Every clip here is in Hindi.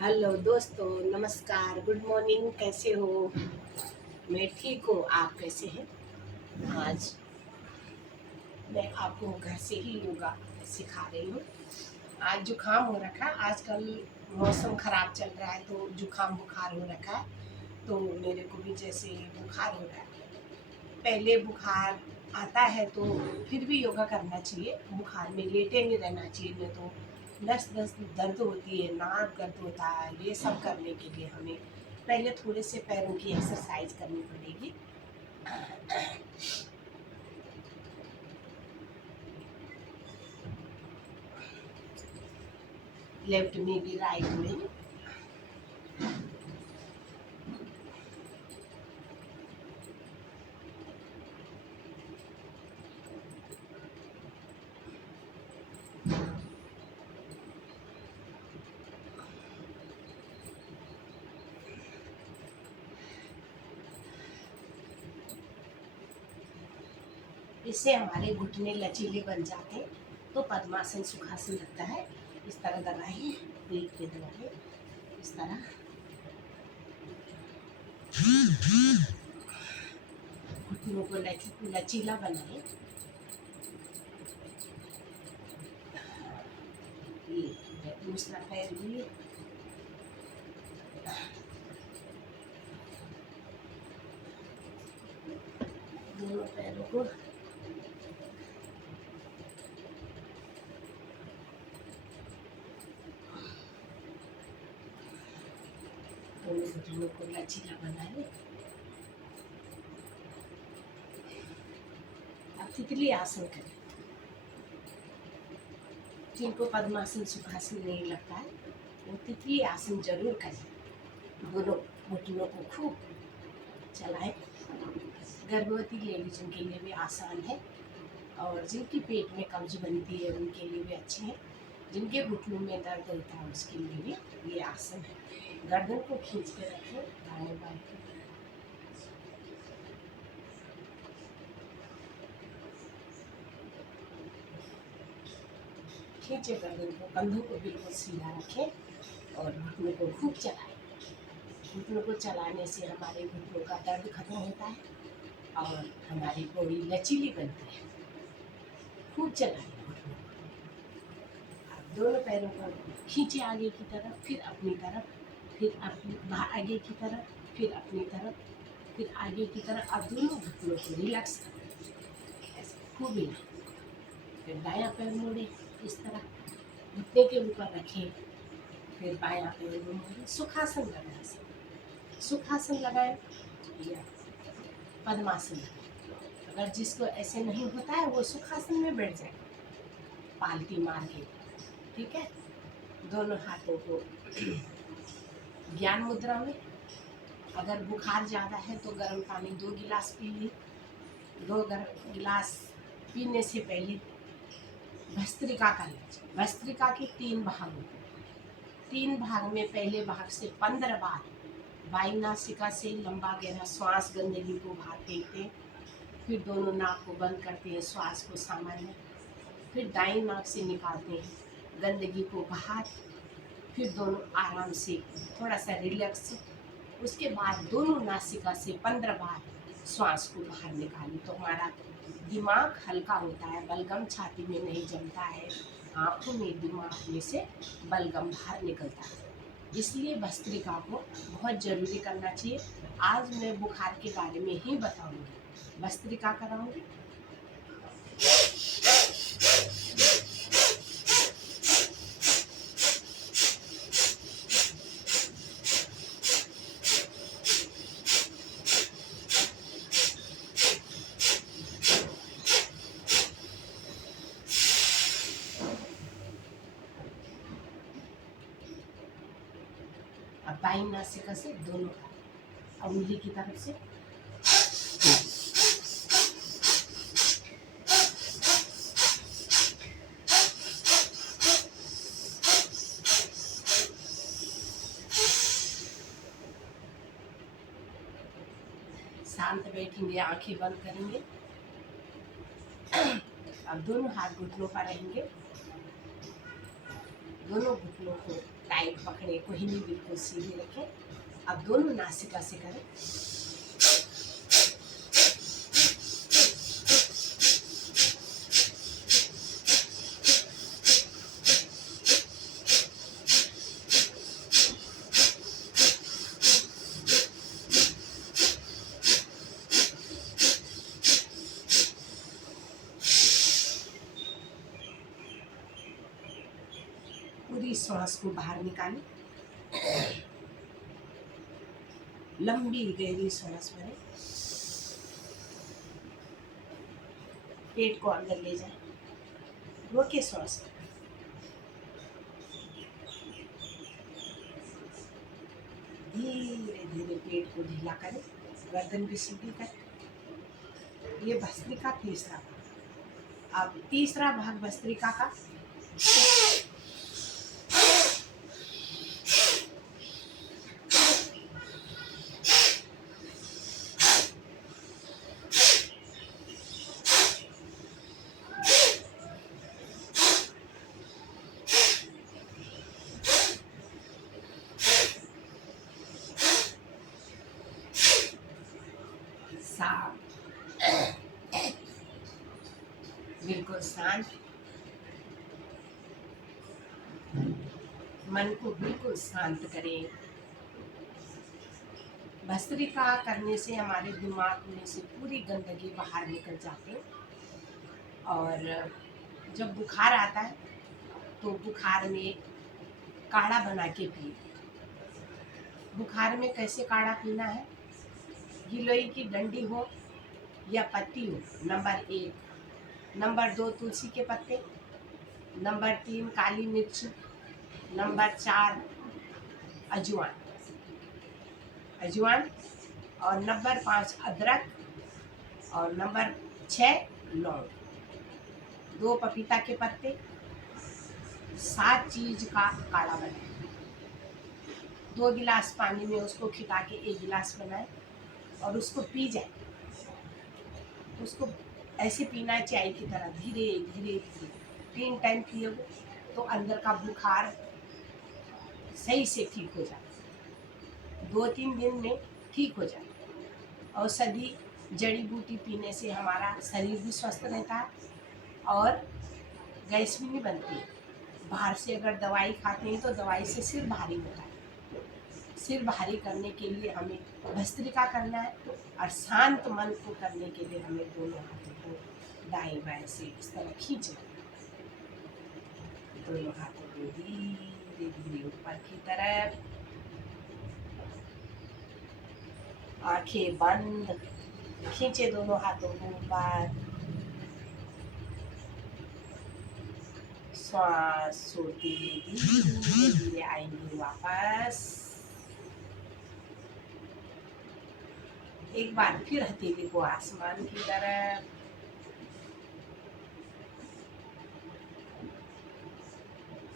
हेलो दोस्तों, नमस्कार, गुड मॉर्निंग। कैसे हो? मैं ठीक हूँ। आप कैसे हैं? आज मैं आपको घर से ही योगा सिखा रही हूँ। आज जुकाम हो रखा है। आजकल मौसम खराब चल रहा है तो जुकाम बुखार हो रखा है। तो मेरे को भी जैसे बुखार हो रहा है। पहले बुखार आता है तो फिर भी योगा करना चाहिए। बुखार में लेटे नहीं रहना चाहिए, नहीं तो नस नस दर्द होती है, नाक दर्द होता है। ये सब करने के लिए हमें पहले थोड़े से पैरों की एक्सरसाइज करनी पड़ेगी। लेफ्ट में भी राइट में। इससे हमारे घुटने लचीले बन जाते हैं। तो पद्मासन सुखासन लगता है। इस तरह दबाएं, पेट पे दबाएं, इस तरह घुटनों को लचीला बनाएं। ये दूसरा पैर भी दोनों पैरों को दोनों घुटनों को लचीला बनाएं। अब तितली आसन करें। जिनको पद्मासन सुखासन नहीं लगता है वो तितली आसन जरूर करें। दोनों घुटनों को खूब चलाएं। गर्भवती लेडीजों के लिए भी आसान है और जिनकी पेट में कब्ज बनती है उनके लिए भी अच्छे हैं। जिनके घुटनों में दर्द होता है उसके लिए भी ये आसन है। गर्दन को खींच के रखें, दाएं बाएं खींचे गर्दन को, कंधों को बिल्कुल सीधा रखें और घुटनों को खूब चलाएं। घुटनों को चलाने से हमारे घुटनों का दर्द खत्म होता है और हमारी बॉडी लचीली बनती है। खूब चलाएं घुटनों को। आप दोनों पैरों को खींचे आगे की तरफ, फिर अपनी तरफ, फिर अपनी आगे की तरफ, फिर अपनी तरफ, फिर आगे की तरफ। अब दोनों घुटनों को रिलैक्स करें, ऐसे खूब हिलाएं। फिर दायां पैर मोड़े, इस तरह घुटने के ऊपर रखें। फिर बायां पैर मोड़े, सुखासन लगाएं। सुखासन लगाएं या पद्मासन लगाएं। अगर जिसको ऐसे नहीं होता है वो सुखासन में बैठ जाए पालती मार के। ठीक है। दोनों हाथों को ज्ञान मुद्रा में। अगर बुखार ज़्यादा है तो गर्म पानी 2 गिलास पीजिए। 2 गिलास पीने से पहले भस्त्रिका कर लीजिए। भस्त्रिका के 3 भाग होते हैं। 3 भाग में पहले भाग से 15 बार बाई नासिका से लंबा गहरा श्वास गंदगी को बाहर फेंकते हैं। फिर दोनों नाक को बंद करते हैं, श्वास को सामान्य। फिर दाईं नाक से निकालते हैं गंदगी को बाहर। फिर दोनों आराम से थोड़ा सा रिलैक्स। उसके बाद दोनों नासिका से 15 बार श्वास को बाहर निकालें तो हमारा दिमाग हल्का होता है, बलगम छाती में नहीं जमता है, आँखों में दिमाग में से बलगम बाहर निकलता है। इसलिए भस्त्रिका को बहुत ज़रूरी करना चाहिए। आज मैं बुखार के बारे में ही बताऊंगी। भस्त्रिका कराऊंगी। अब बाईं नासिका से दोनों उंगली की तरफ से शांत बैठेंगे, आंखें बंद करेंगे। अब दोनों हाथ घुटनों पर रहेंगे। दोनों घुटनों को टाइट पकड़े, कोई नहीं, बिल्कुल सीधी रखें। अब दोनों नासिका से करें। पूरी सांस को बाहर निकालें, लंबी गहरी सांस भरें, पेट को अंदर ले जाएं, रोके सांस, धीरे धीरे पेट को ढीला करें, गर्दन भी सीधी करें। ये भस्त्रिका तीसरा भाग। अब तीसरा भाग भस्त्रिका का बिल्कुल शांत, मन को बिल्कुल शांत करें। भस्त्रिका करने से हमारे दिमाग में से पूरी गंदगी बाहर निकल जाती है। और जब बुखार आता है तो बुखार में काढ़ा बना के पिए। बुखार में कैसे काढ़ा पीना है? गिलोई की डंडी हो या पत्ती हो, नंबर 1, नंबर 2 तुलसी के पत्ते, नंबर 3 काली मिर्च, नंबर 4 अजवाइन, और नंबर 5 अदरक, और नंबर 6 लौंग, 2 पपीता के पत्ते, 7 चीज का काढ़ा बनाए। 2 गिलास पानी में उसको खिटा के 1 गिलास बनाए और उसको पी जाए। उसको ऐसे पीना है चाय की तरह, धीरे धीरे धीरे। 3 टाइम पियोगे तो अंदर का बुखार सही से ठीक हो जाए, 2-3 दिन में ठीक हो जाए। औषधि जड़ी बूटी पीने से हमारा शरीर भी स्वस्थ रहता है और गैस भी नहीं बनती है। बाहर से अगर दवाई खाते हैं तो दवाई से सिर भारी होता है। सिर भारी करने के लिए हमें भस्त्रिका करना है, और शांत मन को करने के लिए हमें दोनों हाथों को दाएं बाएं से इस तरह खींचना। दोनों हाथों को धीरे धीरे ऊपर की तरफ, आंखें बंद, खींचे दोनों हाथों को ऊपर, श्वास छोड़ते हुए धीरे धीरे आएंगे वापस। एक बार फिर हथेली को आसमान की तरफ,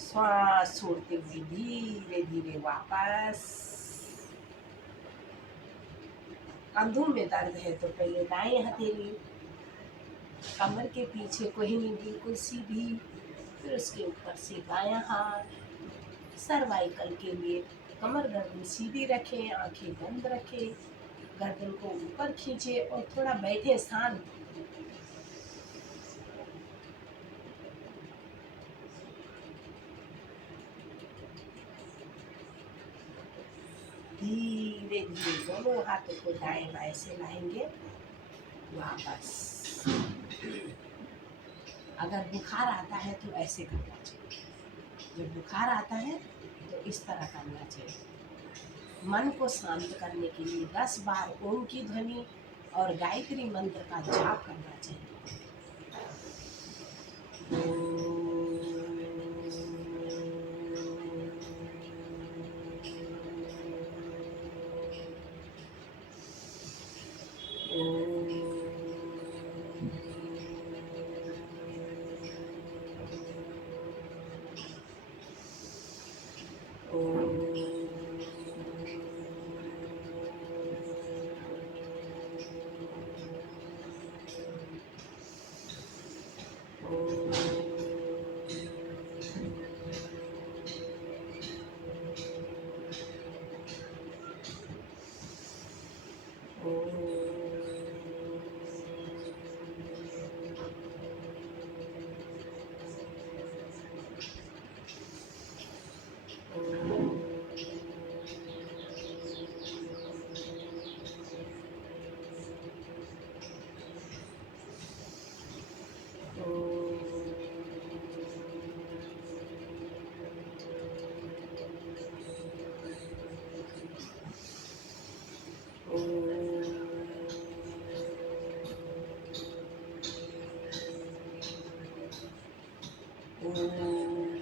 श्वास छोड़ते हुए धीरे धीरे वापस। कंधों में दर्द है तो पहले दाएं हथेली, कमर के पीछे कोई नहीं, बिल्कुल सीधी, फिर उसके ऊपर से बायां हाथ। सर्वाइकल के लिए कमर गर्दन सीधी रखें, आंखें बंद रखें, गर्दन को ऊपर खींचे और थोड़ा बैठे शांत। धीरे धीरे दोनों हाथों को दाएं बाएं से लाएंगे वापस। अगर बुखार आता है तो ऐसे करना चाहिए, जब बुखार आता है तो इस तरह करना चाहिए। मन को शांत करने के लिए 10 बार ओम की ध्वनि और गायत्री मंत्र का जाप करना चाहिए।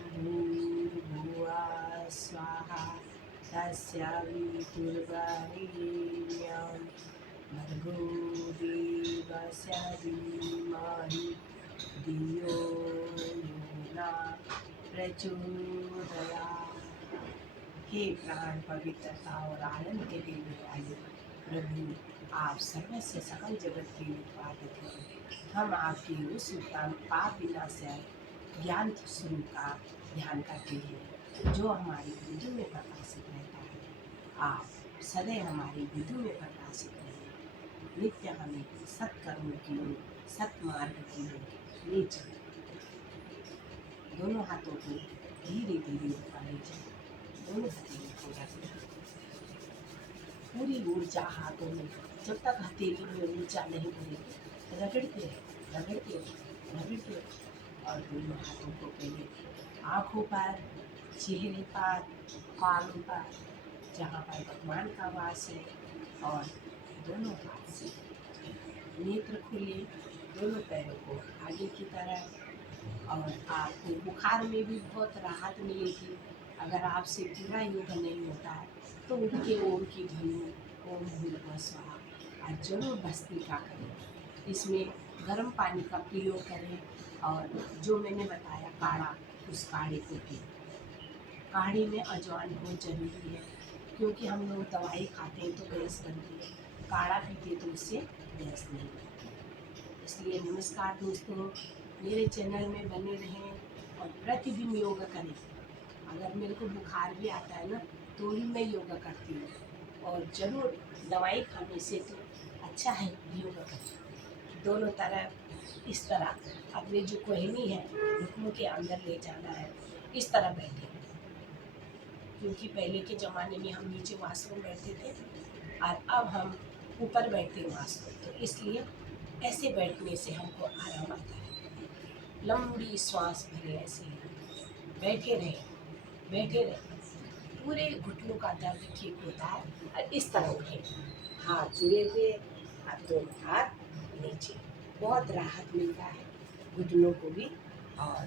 भूर्भुवः स्वाहा तस्यावितुर्वरेण्यं भर्गो देवस्य धीमहि धियो यो न प्रचोदयात्। हे प्राण पवित्रता और आनंद के देने वाले प्रभु, आप सर्वस्व सकल जगत के उत्पादक हैं। हम आपके उस उत्तम पाप विनाशक ज्ञान स्वरूप का ध्यान करते हैं जो हमारी बुद्धि में प्रकाशित रहता है। आप सदैव हमारी बुद्धि में प्रकाशित रहे, नित्य हमें सत्कर्मों की ओर, सत्मार्ग की ओर ले चले। दोनों हाथों को धीरे धीरे ऊपर ले जाए, दोनों हथेली को रखें। पूरी ऊर्जा हाथों में, जब तक हथेली में ऊर्जा नहीं भरेगी रगड़ते रहे, रगड़ते रहे, रगड़ते रहे। और दोनों हाथों को पहले आँखों पर, चेहरे पर, कानों पर, जहाँ पर भगवान का वास है, और दोनों हाथ से नेत्र खुले, दोनों पैरों को आगे की तरफ। और आपको बुखार में भी बहुत राहत मिलेगी। अगर आपसे पूरा योग नहीं होता है तो उनके ओम की ध्वनि ओम भूर्भुवः स्वाहा और जरूर भस्त्रिका करें। इसमें गर्म पानी का प्रयोग करें और जो मैंने बताया काढ़ा, उस काढ़े को पिए। काढ़े में अजवाइन बहुत जरूरी है, क्योंकि हम लोग दवाई खाते हैं तो गैस बनती है, काढ़ा पीते तो उससे गैस नहीं बनती। इसलिए नमस्कार दोस्तों, मेरे चैनल में बने रहें और प्रतिदिन योगा करें। अगर मेरे को बुखार भी आता है ना तो भी मैं योगा करती हूँ, और ज़रूर दवाई खाने से तो अच्छा है योगा करना। दोनों तरफ इस तरह अपने जो कोहनी है घुटनों के अंदर ले जाना है, इस तरह बैठे। क्योंकि पहले के ज़माने में हम नीचे वॉशरूम बैठते थे और अब हम ऊपर बैठते हैं वॉशरूम, तो इसलिए ऐसे बैठने से हमको आराम आता है। लंबी श्वास भरे, ऐसे बैठे रहे, बैठे रहे। पूरे घुटनों का दर्द ठीक होता है। और इस तरह उठे, हाथ जुड़े हुए, हाथ दोनों हाथ नीचे, बहुत राहत मिलता है घुटनों को भी। और